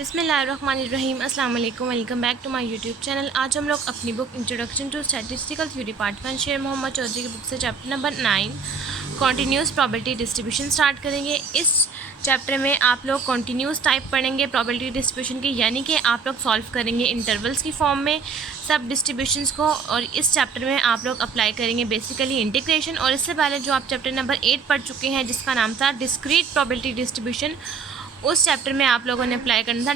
बिस्मिल्लाहिर्रहमानिर्रहीम अस्सलाम वालेकुम, welcome back to my YouTube channel. आज हम लोग अपनी book introduction to statistical theory part 1 Sher Mohammad Chaudhry की बुक से chapter number 9 continuous probability distribution start करेंगे। इस चैप्टर में आप लोग कॉन्टीन्यूस टाइप पढ़ेंगे प्रोबेबिलिटी डिस्ट्रीब्यूशन की, यानी कि आप लोग सॉल्व करेंगे इंटरवल्स की फॉर्म में सब डिस्ट्रीब्यूशंस को। और इस चैप्टर में आप लोग अप्लाई करेंगे बेसिकली इंटीग्रेशन। और इससे पहले जो आप चैप्टर नंबर 8 पढ़ चुके हैं जिसका नाम था डिस्क्रीट प्रोबेबिलिटी डिस्ट्रीब्यूशन, उस चैप्टर में आप लोगों ने अप्लाई करना था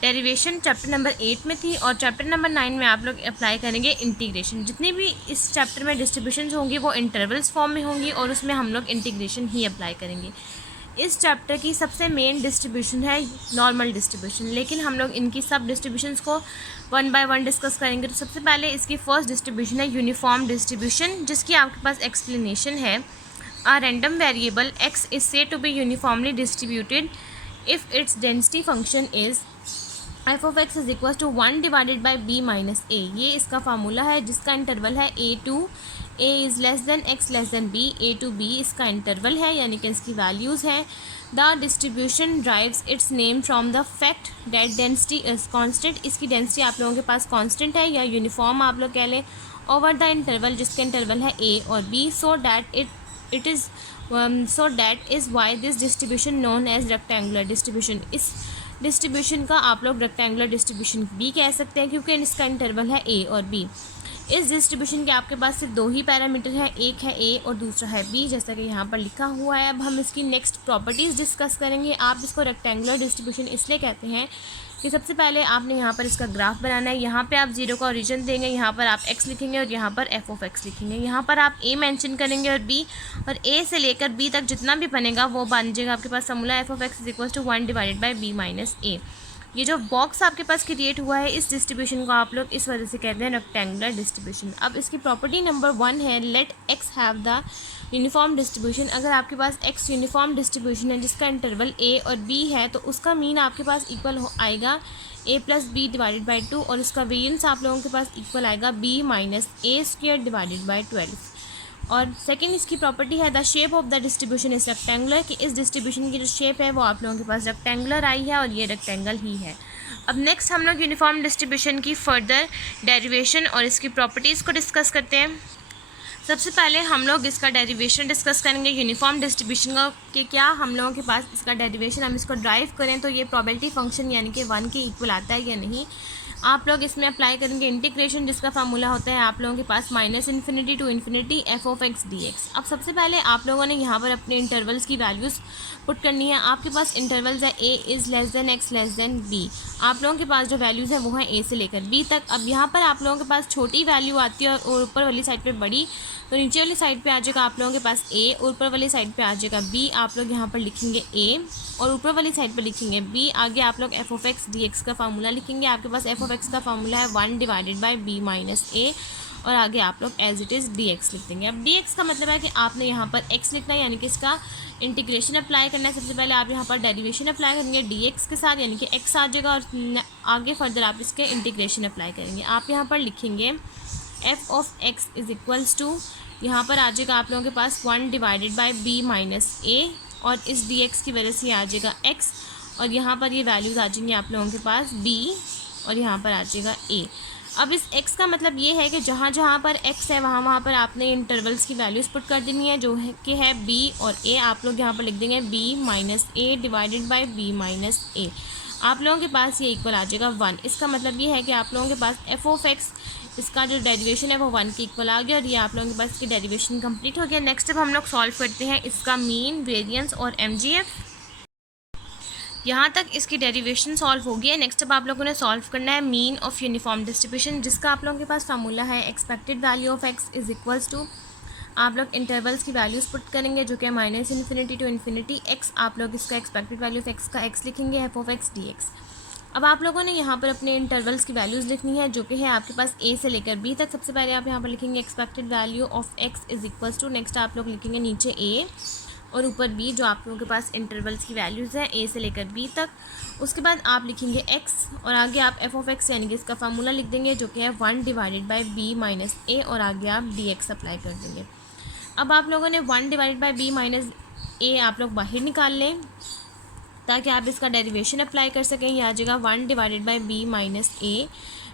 डेरिवेशन चैप्टर नंबर 8 में थी। और चैप्टर नंबर 9 में आप लोग अप्लाई करेंगे इंटीग्रेशन। जितनी भी इस चैप्टर में डिस्ट्रीब्यूशन होंगी वो इंटरवल्स फॉर्म में होंगी और उसमें हम लोग इंटीग्रेशन ही अप्लाई करेंगे। इस चैप्टर की सबसे मेन डिस्ट्रीब्यूशन है नॉर्मल डिस्ट्रीब्यूशन, लेकिन हम लोग इनकी सब डिस्ट्रीब्यूशंस को वन बाय वन डिस्कस करेंगे। तो सबसे पहले इसकी फर्स्ट डिस्ट्रीब्यूशन है यूनिफॉर्म डिस्ट्रीब्यूशन, जिसकी आपके पास एक्सप्लेनेशन है। A random variable x is said to be uniformly distributed if its density function is f of x is equals to 1 divided by b minus a। ये इसका formula है जिसका interval है a to a is less than x less than b, a to b इसका interval है, यानी कि इसकी वैल्यूज़ हैं। The distribution derives its name from the fact that density is constant। इसकी डेंसिटी आप लोगों के पास कांस्टेंट है या यूनिफॉर्म आप लोग कह लें, ओवर द इंटरवल जिसका इंटरवल है a और b, so that is why this distribution known as rectangular distribution। इस डिस्ट्रीब्यूशन का आप लोग रेक्टेंगुलर डिस्ट्रीब्यूशन भी कह सकते हैं क्योंकि इसका इंटरवल है a और b। इस डिस्ट्रीब्यूशन के आपके पास सिर्फ दो ही पैरामीटर हैं, एक है a और दूसरा है b, जैसा कि यहाँ पर लिखा हुआ है। अब हम इसकी नेक्स्ट प्रॉपर्टीज़ डिस्कस करेंगे। आप इसको रेक्टेंगुलर डिस्ट्रीब्यूशन इसलिए कहते हैं कि सबसे पहले आपने यहाँ पर इसका ग्राफ बनाना है। यहाँ पे आप 0 का ओरिजिन देंगे, यहाँ पर आप x लिखेंगे और यहाँ पर f ऑफ x लिखेंगे। यहाँ पर आप a मेंशन करेंगे और b, और a से लेकर b तक जितना भी बनेगा वो बन जाएगा आपके पास formula f of x is equal to 1 divided by b minus a। ये जो बॉक्स आपके पास क्रिएट हुआ है इस डिस्ट्रीब्यूशन को आप लोग इस वजह से कहते हैं रेक्टेंगुलर डिस्ट्रीब्यूशन। अब इसकी प्रॉपर्टी नंबर 1 है let x have the uniform distribution. अगर आपके पास x यूनिफॉर्म डिस्ट्रीब्यूशन है जिसका इंटरवल a और b है तो उसका मीन आपके पास इक्वल आएगा a plus B divided by 2, और इसका वेरिएंस आप लोगों के पास इक्वल आएगा b minus a square divided by 12। और सेकंड इसकी प्रॉपर्टी है the shape of the distribution is rectangular, कि इस डिस्ट्रीब्यूशन की जो शेप है वो आप लोगों के पास रेक्टेंगुलर आई है और ये रेक्टेंगल ही है। अब नेक्स्ट हम लोग यूनिफॉर्म डिस्ट्रीब्यूशन की फर्दर डेरिवेशन और इसकी प्रॉपर्टीज़ को डिस्कस करते हैं। सबसे पहले हम लोग इसका डेरिवेशन डिस्कस करेंगे यूनिफॉर्म डिस्ट्रीब्यूशन का, कि क्या हम लोगों के पास इसका डेरिवेशन हम इसको ड्राइव करें तो ये प्रोबेबिलिटी फंक्शन यानी कि 1 के इक्वल आता है या नहीं। आप लोग इसमें अप्लाई करेंगे इंटीग्रेशन जिसका फार्मूला होता है आप लोगों के पास -∞ to infinity f of x dx। अब सबसे पहले आप लोगों ने यहाँ पर अपने इंटरवल्स की वैल्यूज़ पुट करनी है। आपके पास इंटरवल्स है a is less than x less than b। आप लोगों के पास जो वैल्यूज़ हैं वो हैं a से लेकर b तक। अब यहाँ पर आप लोगों के पास छोटी वैल्यू आती है और ऊपर वाली साइड पर बड़ी, तो नीचे वाली साइड पे आ जाएगा आप लोगों के पास a और ऊपर वाली साइड पे आ जाएगा b। आप लोग यहाँ पर लिखेंगे a और ऊपर वाली साइड पर लिखेंगे b। आगे आप लोग f ऑफ x dx का फार्मूला लिखेंगे। आपके पास f ऑफ x का फार्मूला है 1 divided by b minus a, और आगे आप लोग एज इट इज़ dx लिख देंगे। अब dx का मतलब है कि आपने यहाँ पर x लिखना है, यानी कि इसका इंटीग्रेशन अप्लाई करना है। सबसे पहले आप यहाँ पर डेरिवेशन अप्लाई करेंगे dx के साथ, यानी कि x आ जाएगा, और आगे फर्दर आप इसके इंटीग्रेशन अप्लाई करेंगे। आप यहाँ पर लिखेंगे f of x is equals to, यहाँ पर आ जाएगा आप लोगों के पास 1 divided by b minus a, और इस dx की वजह से आ जाएगा x, और यहाँ पर ये वैल्यूज़ आ जाएंगी आप लोगों के पास b और यहाँ पर आ जाएगा a। अब इस x का मतलब ये है कि जहाँ जहाँ पर x है वहाँ पर आपने इंटरवल्स की वैल्यूज़ पुट कर देनी है, जो है कि है b और a। आप लोग यहाँ पर लिख देंगे b minus a divided by b minus a। आप लोगों के पास ये इक्वल आ जाएगा 1। इसका मतलब ये है कि आप लोगों के पास f ऑफ x इसका जो डेरिवेशन है वो 1 के इक्वल आ गया, और ये आप लोगों के पास इसकी डेरिवेशन कंप्लीट हो गया। नेक्स्ट अब हम लोग सॉल्व करते हैं इसका मीन, वेरिएंस और mgf। यहाँ तक इसकी डेरिवेशन सॉल्व हो गई है। नेक्स्ट अब आप लोगों ने सॉल्व करना है मीन ऑफ यूनिफॉर्म डिस्ट्रीब्यूशन, जिसका आप लोगों के पास फार्मूला है expected value of x is equals to, आप लोग इंटरवल्स की वैल्यूज़ पुट करेंगे जो कि -∞ टू इन्फिनिटी x। आप लोग इसका एक्सपेक्टेड वैल्यू ऑफ x का x लिखेंगे f ऑफ x dx। अब आप लोगों ने यहाँ पर अपने इंटरवल्स की वैल्यूज़ लिखनी है जो कि है आपके पास a से लेकर b तक। सबसे पहले आप यहाँ पर लिखेंगे expected value of x is equals to, next आप लोग लिखेंगे नीचे a और ऊपर b, जो आप लोगों के पास इंटरवल्स की वैल्यूज़ हैं a से लेकर b तक। उसके बाद आप लिखेंगे x और आगे आप f ऑफ x यानी कि इसका फार्मूला लिख देंगे जो कि है 1 divided by b minus a, और आगे आप dx अप्लाई कर देंगे। अब आप लोगों ने 1 divided by b minus a आप लोग बाहर निकाल लें, ताकि आप इसका डेरिवेशन अप्लाई कर सकें। ये आ जाएगा 1 divided by B minus A,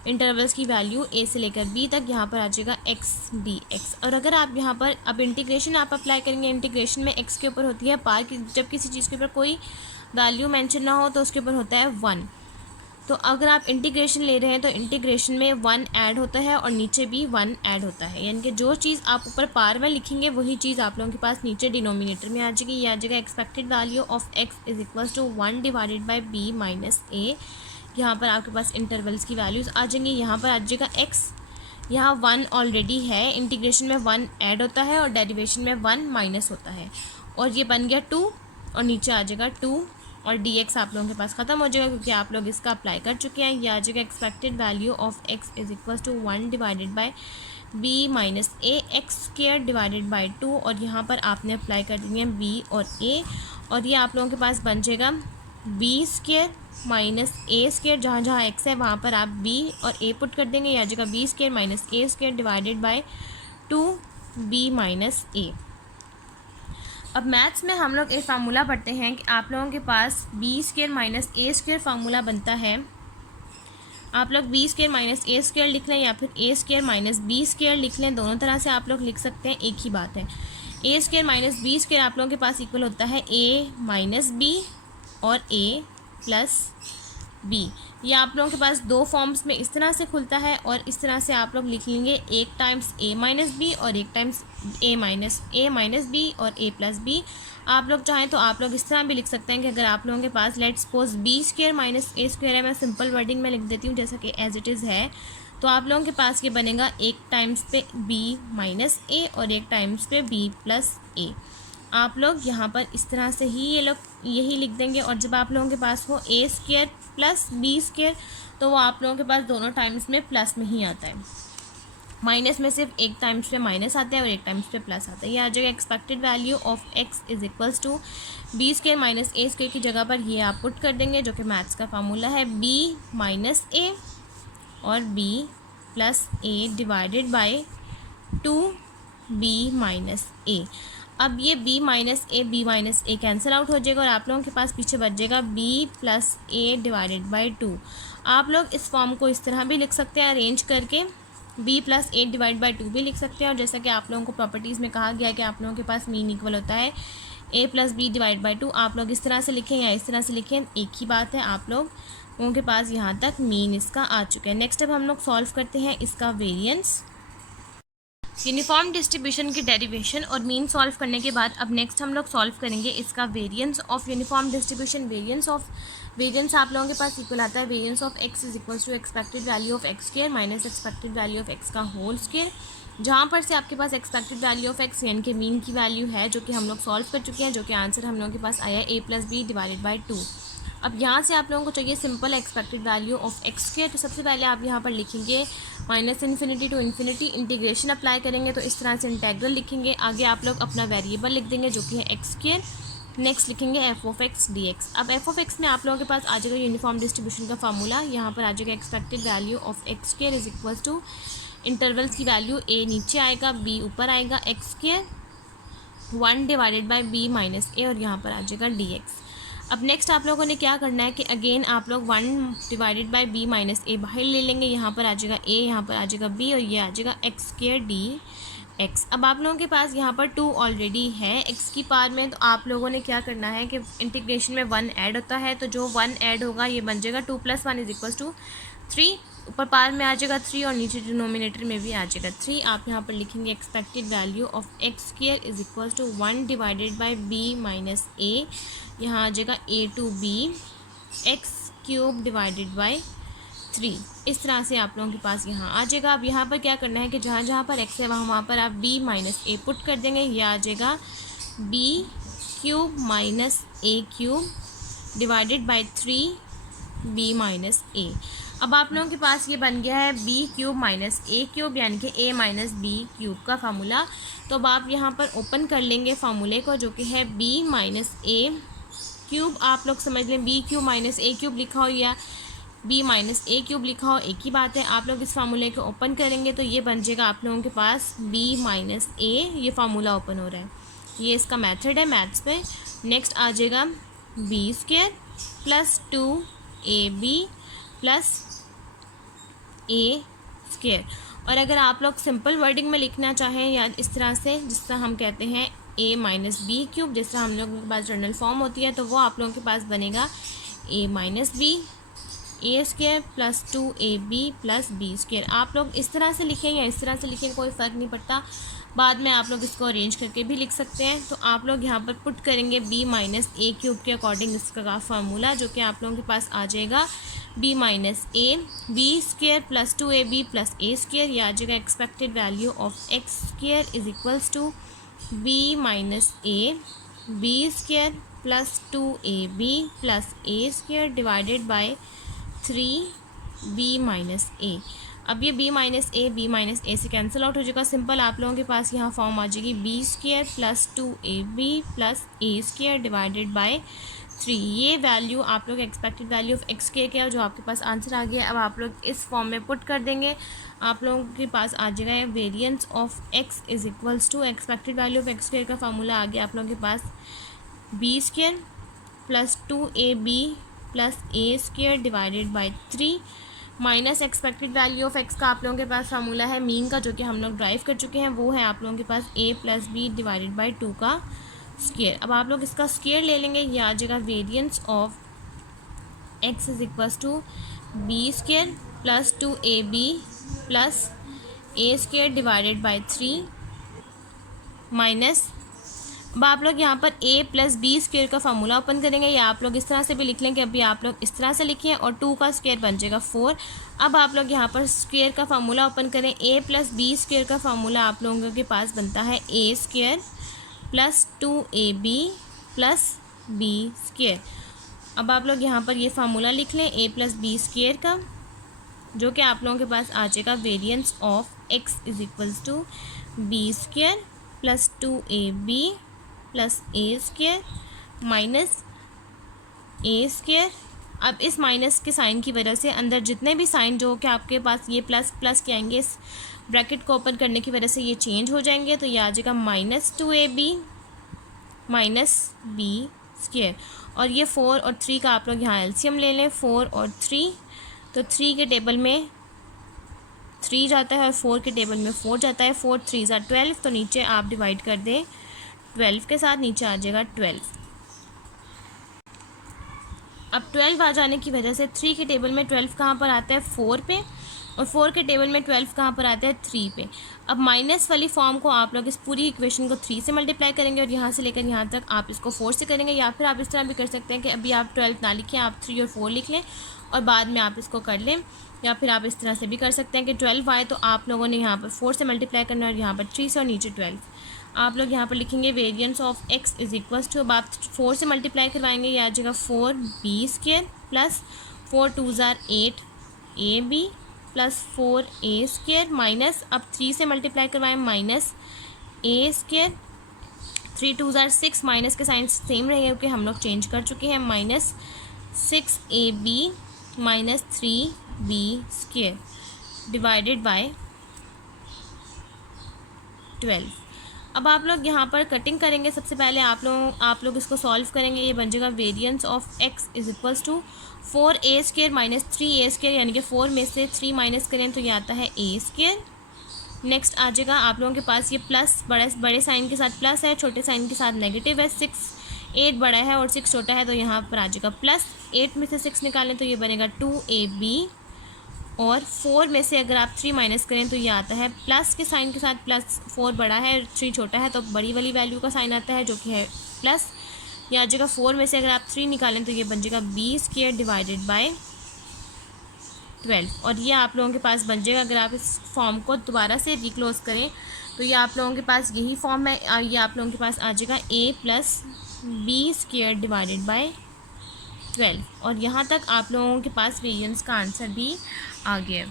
intervals की वैल्यू ए से लेकर बी तक, यहाँ पर आ जाएगा एक्स डी एक्स। और अगर आप यहाँ पर अब इंटीग्रेशन आप अप्लाई करेंगे, इंटीग्रेशन में एक्स के ऊपर होती है पार की, जब किसी चीज़ के ऊपर कोई वैल्यू मेंशन ना हो तो उसके ऊपर होता है 1। तो अगर आप इंटीग्रेशन ले रहे हैं तो इंटीग्रेशन में 1 ऐड होता है और नीचे भी 1 ऐड होता है, यानी कि जो चीज़ आप ऊपर पार में लिखेंगे वही चीज़ आप लोगों के पास नीचे डिनोमिनेटर में आ जाएगी। ये आ जाएगा expected value of x is equal to 1 divided by B minus A. यहाँ पर आपके पास इंटरवल्स की वैल्यूज़ आ जाएंगी। यहाँ पर आ जाएगा एक्स, यहाँ 1 ऑलरेडी है, इंटीग्रेशन में 1 ऐड होता है और डेरिवेशन में 1 माइनस होता है, और ये बन गया 2 और नीचे आ जाएगा 2 और डी एक्स आप लोगों के पास ख़त्म हो जाएगा क्योंकि आप लोग इसका अप्लाई कर चुके हैं। यह आ जाएगा expected value of x is equal to 1 divided by B minus A X square divided by 2, और यहाँ पर आपने अप्लाई कर दिए हैं बी और ए, और ये आप लोगों के पास बन जाएगा B square minus A square, जहाँ जहाँ एक्स है वहाँ पर आप बी और ए पुट कर देंगे। यह आ जाएगा B square minus A square divided by 2 B minus A. अब मैथ्स में हम लोग एक फार्मूला पढ़ते हैं कि आप लोगों के पास b square minus A square formula बनता है। आप लोग B square minus A square लिख लें या फिर ए स्क्वायर माइनस बी स्क्वायर लिख लें, दोनों तरह से आप लोग लिख सकते हैं, एक ही बात है। ए स्क्वायर माइनस बी स्क्वायर आप लोगों के पास इक्वल होता है ए माइनस बी और ए प्लस बी। ये आप लोगों के पास दो फॉर्म्स में इस तरह से खुलता है, और इस तरह से आप लोग लिख लेंगे एक टाइम्स ए माइनस बी और एक टाइम्स ए माइनस बी और ए प्लस बी। आप लोग चाहें तो आप लोग इस तरह भी लिख सकते हैं कि अगर आप लोगों के पास let's suppose B square minus A square है, मैं सिंपल वर्डिंग में लिख देती हूँ जैसा कि एज इट इज़ है, तो आप लोगों के पास ये बनेगा एक टाइम्स पे बी माइनस ए और एक टाइम्स पे बी प्लस ए। आप लोग यहाँ पर इस तरह से ही ये लोग यही लिख देंगे, और जब आप लोगों के पास हो ए स्क्वायर प्लस बी स्क्वायर तो वो आप लोगों के पास दोनों टाइम्स में प्लस में ही आता है, माइनस में सिर्फ एक टाइम्स पे माइनस आता है और एक टाइम्स पे प्लस आता है। ये आ जाएगा expected value of x is equals to B square minus A square की जगह पर ये आप पुट कर देंगे, जो कि मैथ्स का फार्मूला है बी माइनस ए और B plus A divided by 2 B minus A. अब ये b minus A cancel out हो जाएगा और आप लोगों के पास पीछे बच जाएगा b plus A divided by 2। आप लोग इस फॉर्म को इस तरह भी लिख सकते हैं अरेंज करके, b plus A divide by 2 भी लिख सकते हैं, और जैसा कि आप लोगों को प्रॉपर्टीज़ में कहा गया कि आप लोगों के पास मीन इक्वल होता है a plus B divide by 2। आप लोग इस तरह से लिखें या इस तरह से लिखें, एक ही बात है, आप लोगों के पास यहाँ तक मीन इसका आ चुका है। नेक्स्ट अब हम लोग सॉल्व करते हैं इसका वेरिएंस। यूनिफॉर्म डिस्ट्रीब्यूशन की डेरिवेशन और मीन सॉल्व करने के बाद अब नेक्स्ट हम लोग सॉल्व करेंगे इसका variance of uniform distribution. Variance आप लोगों के पास इक्वल आता है variance of x is equals to expected value of x square minus expected value of x का होल स्क्वायर, जहाँ पर से आपके पास एक्सपेक्टेड वैल्यू ऑफ एक्स यानी कि मीन की वैल्यू है, जो कि हम लोग सॉल्व कर चुके हैं, जो कि आंसर हम लोगों के पास आया है A plus B divided by 2। अब यहाँ से आप लोगों को चाहिए simple expected value of x square, तो सबसे पहले आप यहाँ पर लिखेंगे minus infinity to infinity, integration apply करेंगे तो इस तरह से इंटेग्रल लिखेंगे, आगे आप लोग अपना वेरिएबल लिख देंगे जो कि है एक्स स्क्वायर, नेक्स्ट लिखेंगे F of x D x. अब एफ ऑफ एक्स में आप लोगों के पास आ जाएगा यूनिफॉर्म डिस्ट्रीब्यूशन का फार्मूला, यहाँ पर आ जाएगा expected value of x square is equal to intervals की वैल्यू ए नीचे आएगा बी ऊपर आएगा, X square 1 divided by B minus A और यहाँ पर आ जाएगा डी एक्स। अब नेक्स्ट आप लोगों ने क्या करना है कि अगेन आप लोग 1 डिवाइडेड बाई बी माइनस ए बाहर ले लेंगे, यहाँ पर आ जाएगा ए, यहाँ पर आ जाएगा बी और ये आ जाएगा एक्स स्क्वायर डी एक्स। अब आप लोगों के पास यहाँ पर 2 ऑलरेडी है एक्स की पार में, तो आप लोगों ने क्या करना है कि इंटीग्रेशन में 1 ऐड होता है, तो जो 1 ऐड होगा ये बन जाएगा 2 + 1 इज इक्वल टू 3, ऊपर पार में आ जाएगा 3 और नीचे डिनोमिनेटर में भी आ जाएगा 3। आप यहाँ पर लिखेंगे expected value of x square is equal to 1 divided by B minus A, यहाँ आ जाएगा A to B X cube divided by 3। इस तरह से आप लोगों के पास यहाँ आ जाएगा। अब यहाँ पर क्या करना है कि जहाँ जहाँ पर एक्स है वहाँ पर आप बी माइनस ए पुट कर देंगे, यह आ जाएगा B cube minus A cube divided by 3 B minus A. अब आप लोगों के पास ये बन गया है B cube minus A cube यानी कि ए माइनस बी क्यूब का फार्मूला। तो अब आप यहाँ पर ओपन कर लेंगे फार्मूले को, जो कि है बी माइनस ए क्यूब, आप लोग समझ लें B cube minus A cube लिखा हो या बी माइनस ए क्यूब लिखा हो, एक ही बात है। आप लोग इस फार्मूले को ओपन करेंगे तो ये बन जाएगा आप लोगों के पास बी माइनस ए, ये फार्मूला ओपन हो रहा है, ये इसका मेथड है मैथ्स पे। नेक्स्ट आ जाएगा B square plus 2ab plus ए स्क्वायर। और अगर आप लोग सिंपल वर्डिंग में लिखना चाहें या इस तरह से, जिस तरह हम कहते हैं a माइनस बी क्यूब, जिस तरह हम लोगों के पास जनरल फॉर्म होती है, तो वो आप लोगों के पास बनेगा a minus B A square plus 2ab plus B square. आप लोग इस तरह से लिखें या इस तरह से लिखें, कोई फ़र्क नहीं पड़ता, बाद में आप लोग इसको अरेंज करके भी लिख सकते हैं। तो आप लोग यहाँ पर पुट करेंगे b माइनस ए क्यूब के अकॉर्डिंग इसका फार्मूला, जो कि आप लोगों के पास आ जाएगा b minus A B square plus 2ab plus A square. यह आ जाएगा expected value of x square is equals to b minus A B square plus 2ab plus A square divided by 3b minus A. अब ये b minus ए से cancel out हो जाएगा। Simple आप लोगों के पास यहाँ फॉर्म आ जाएगी B square plus 2ab plus A square divided by 3। ये वैल्यू आप लोग expected value of x square क्या, जो आपके पास आंसर आ गया। अब आप लोग इस फॉर्म में पुट कर देंगे, आप लोगों के पास आ जाएगा variance of x is equals to expected value of x square का फार्मूला आ गया आप लोगों के पास b square plus 2ab plus A square divided by 3 minus expected value of x का आप लोगों के पास फार्मूला है मीन का, जो कि हम लोग ड्राइव कर चुके हैं, वो है आप लोगों के पास a plus B divided by 2 का स्क्वायर। अब आप लोग इसका स्क्वायर ले लेंगे, ये आ जाएगा variance of x is equals to B square plus 2ab plus A square divided by 3 minus. अब आप लोग यहाँ पर a प्लस बी स्क्वायर का फार्मूला ओपन करेंगे, या आप लोग इस तरह से भी लिख लें कि अभी आप लोग इस तरह से लिखें और 2 का स्क्वायर बन जाएगा 4। अब आप लोग यहाँ पर स्क्वायर का फार्मूला ओपन करें, a प्लस बी स्क्वायर का फार्मूला आप लोगों के पास बनता है a square plus 2ab plus B square. अब आप लोग यहाँ पर ये फार्मूला लिख लें a प्लस बी स्क्वायर का, जो कि आप लोगों के पास आ जाएगा variance of x is equals to B square plus 2ab plus A square minus A square. अब इस माइनस के साइन की वजह से अंदर जितने भी साइन जो कि आपके पास ये प्लस प्लस के आएंगे, इस ब्रैकेट को ओपन करने की वजह से ये चेंज हो जाएंगे, तो ये आ जाएगा minus 2ab minus B square. और ये 4 और 3 का आप लोग यहाँ एलसीएम ले लें, 4 और 3, तो 3 के टेबल में 3 जाता है और 4 के टेबल में 4 जाता है, 4 3 ज़ा 12, तो नीचे आप डिवाइड कर दें 12 के साथ, नीचे आ जाएगा 12। अब 12 आ जाने की वजह से 3 के टेबल में 12 कहाँ पर आता है 4 पे, और 4 के टेबल में 12 कहाँ पर आता है 3 पे। अब माइनस वाली फॉर्म को आप लोग इस पूरी इक्वेशन को 3 से मल्टीप्लाई करेंगे और यहाँ से लेकर यहाँ तक आप इसको 4 से करेंगे, या फिर आप इस तरह भी कर सकते हैं कि अभी आप 12 ना लिखें, आप 3 और 4 लिख लें और बाद में आप इसको कर लें, या फिर आप इस तरह से भी कर सकते हैं कि 12 आए तो आप लोगों ने यहाँ पर 4 से मल्टीप्लाई करना है और यहाँ पर 3 से और नीचे 12। आप लोग यहाँ पर लिखेंगे variance of x is equals to, अब आप 4 से मल्टीप्लाई करवाएंगे, यह आ जाएगा 4b स्क्वायर प्लस 4 2 ज़ार 8ab plus 4a square minus, अब 3 से मल्टीप्लाई करवाएं माइनस a स्क्वायर, 3 2 ज़ार 6, माइनस के साइन सेम रहेंगे क्योंकि हम लोग चेंज कर चुके हैं, minus 6ab minus 3b square divided by 12। अब आप लोग यहाँ पर कटिंग करेंगे, सबसे पहले आप लोग इसको सॉल्व करेंगे, ये बन जाएगा variance of x is equals to 4a square minus 3a square, यानी कि 4 में से 3 माइनस करें तो ये आता है a स्क्वायर। नेक्स्ट आ जाएगा आप लोगों के पास ये प्लस, बड़े साइन के साथ प्लस है, छोटे साइन के साथ नेगेटिव है, 8 बड़ा है और 6 छोटा है, तो यहाँ पर आ जाएगा प्लस, 8 में से 6 निकालें तो ये बनेगा 2ab, और 4 में से अगर आप 3 माइनस करें तो ये आता है प्लस के साइन के साथ प्लस, 4 बड़ा है 3 छोटा है, तो बड़ी वाली वैल्यू का साइन आता है जो कि है प्लस, ये आ जाएगा 4 में से अगर आप 3 निकालें तो ये बन जाएगा b स्क्वायर डिवाइडेड बाय 12। और ये आप लोगों के पास बन जाएगा, अगर आप इस फॉर्म को दोबारा से रिक्लोज करें तो ये आप लोगों के पास यही फॉर्म है, ये आप लोगों के पास आ जाएगा a plus B square divided by 12। और यहाँ तक आप लोगों के पास वेरिएंस का आंसर भी आ गया।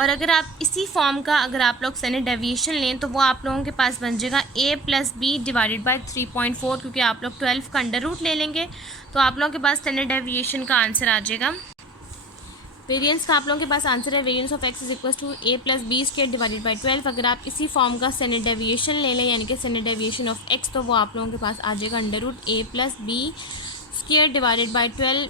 और अगर आप इसी फॉर्म का अगर आप लोग स्टैंडर्ड डेविएशन लें तो वो आप लोगों के पास बन जाएगा a plus B divided by 3.4, क्योंकि आप लोग 12 का अंडर रूट ले लेंगे तो आप लोगों के पास स्टैंडर्ड डेविएशन का आंसर आ जाएगा। वेरिएंस का आप लोगों के पास आंसर है variance of x is equal to a plus B square divided by 12। अगर आप इसी फॉर्म का स्टैंडर्ड डेविएशन ले लें, यानी कि स्टैंडर्ड डेविएशन ऑफ एक्स, तो वो आप लोगों के पास आ जाएगा under root a plus B square divided by 12,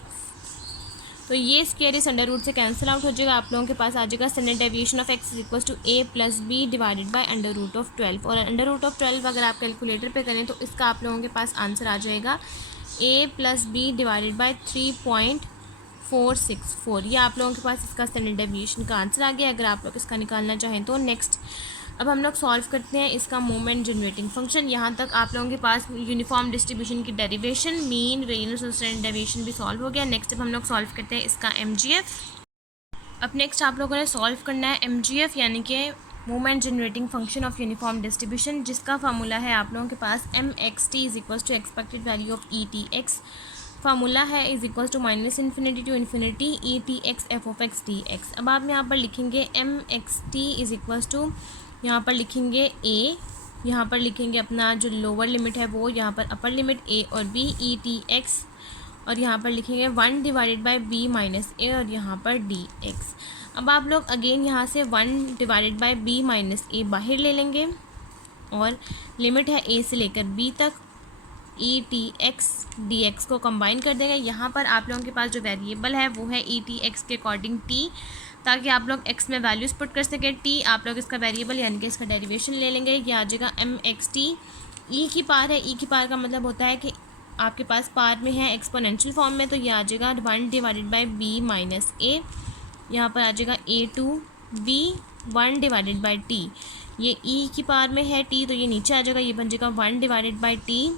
तो ये स्क्वायर इस अंडर रूट से कैंसिल आउट हो जाएगा। आप लोगों के पास आ जाएगा standard deviation of X equal to A plus B divided by under root of 12, और अंडर रूट ऑफ 12 अगर आप कैलकुलेटर पे करें तो इसका आप लोगों के पास आंसर आ जाएगा ए प्लस बी डिवाइडेड बाय 3.464। ये आप लोगों के पास इसका स्टैंडर्ड डेविएशन का आंसर आ गया। अगर आप लोग इसका निकालना चाहें तो नेक्स्ट अब हम लोग सॉल्व करते हैं इसका मोमेंट जनरेटिंग फंक्शन। यहाँ तक आप लोगों के पास यूनिफॉर्म डिस्ट्रीब्यूशन की डेरिवेशन, मीन, रेडियस और स्टैंडर्ड डेविएशन भी सॉल्व हो गया। नेक्स्ट अब हम लोग सॉल्व करते हैं इसका MGF। अब नेक्स्ट आप लोगों ने सॉल्व करना है MGF यानी कि moment generating function of uniform distribution, जिसका फार्मूला है आप लोगों के पास mxt is equal to expected value of ETX। Formula है is equal to -infinity to infinity ETX f(x) dx। अब आप यहाँ पर लिखेंगे mxt इज इक्वल टू, यहाँ पर लिखेंगे a, यहाँ पर लिखेंगे अपना जो लोअर लिमिट है वो, यहाँ पर अपर लिमिट a और b ETX, और यहाँ पर लिखेंगे 1 divided by b minus a और यहाँ पर dx। अब आप लोग अगेन यहाँ से 1 divided by b minus a बाहर ले लेंगे और लिमिट है a से लेकर b तक, ETX dx को कंबाइन कर देंगे। यहाँ पर आप लोगों के पास जो वेरिएबल है वो है ETX के अकॉर्डिंग t, ताकि आप लोग x में वैल्यूज़ पुट कर सकें। t आप लोग इसका वेरिएबल यानी कि इसका डेरिवेशन ले लेंगे। ये आ जाएगा mxt, e की पावर है, e की पावर का मतलब होता है कि आपके पास पावर में है एक्सपोनेंशियल फॉर्म में, तो ये आ जाएगा 1 divided by b minus a, यहाँ पर आ जाएगा a2b 1 डिवाइडेड बाय t, ये e की पावर में है t तो ये नीचे आ जाएगा, ये बन जाएगा 1 डिवाइडेड बाय t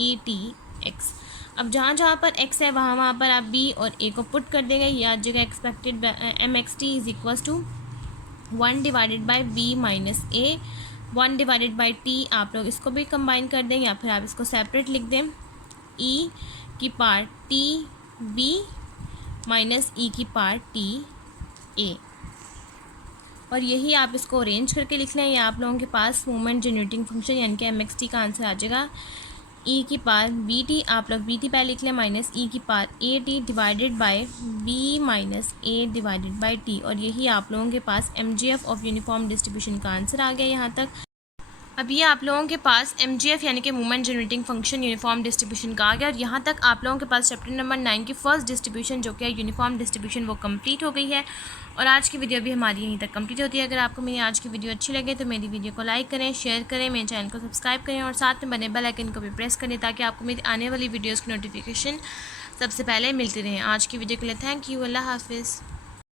ETX। अब जहाँ जहाँ पर x है वहाँ वहाँ पर आप b और a को पुट कर देंगे। ये आ जाएगा expected mxt is equal to 1 divided by b minus a 1 divided by t, आप लोग इसको भी कंबाइन कर दें या फिर आप इसको सेपरेट लिख दें, e की power t b minus e की पावर t a, और यही आप इसको अरेंज करके लिख लें। या आप लोगों के पास मोमेंट जनरेटिंग फंक्शन यानी कि mxt का आंसर आ जाएगा e की पावर bt, आप लोग bt पहले लिख लें, माइनस e की power at divided by b minus a divided by t, और यही आप लोगों के पास MGF ऑफ यूनिफॉर्म डिस्ट्रीब्यूशन का आंसर आ गया यहाँ तक। अब ये आप लोगों के पास MGF यानी कि moment generating function uniform distribution का आ गया, और यहाँ तक आप लोगों के पास चैप्टर नंबर 9 की फर्स्ट डिस्ट्रीब्यूशन जो कि है यूनिफॉर्म डिस्ट्रीब्यूशन वो कंप्लीट हो गई है। और आज की वीडियो भी हमारी यहीं तक कंप्लीट होती है। अगर आपको मेरी आज की वीडियो अच्छी लगे तो मेरी वीडियो को लाइक करें, शेयर करें, मेरे चैनल को सब्सक्राइब करें और साथ में बने बेल आइकन को भी प्रेस करें ताकि आपको मेरी आने वाली वीडियोज़ की नोटिफिकेशन सबसे पहले मिलती रहे। आज की वीडियो के लिए थैंक यू, अल्लाह हाफिज़।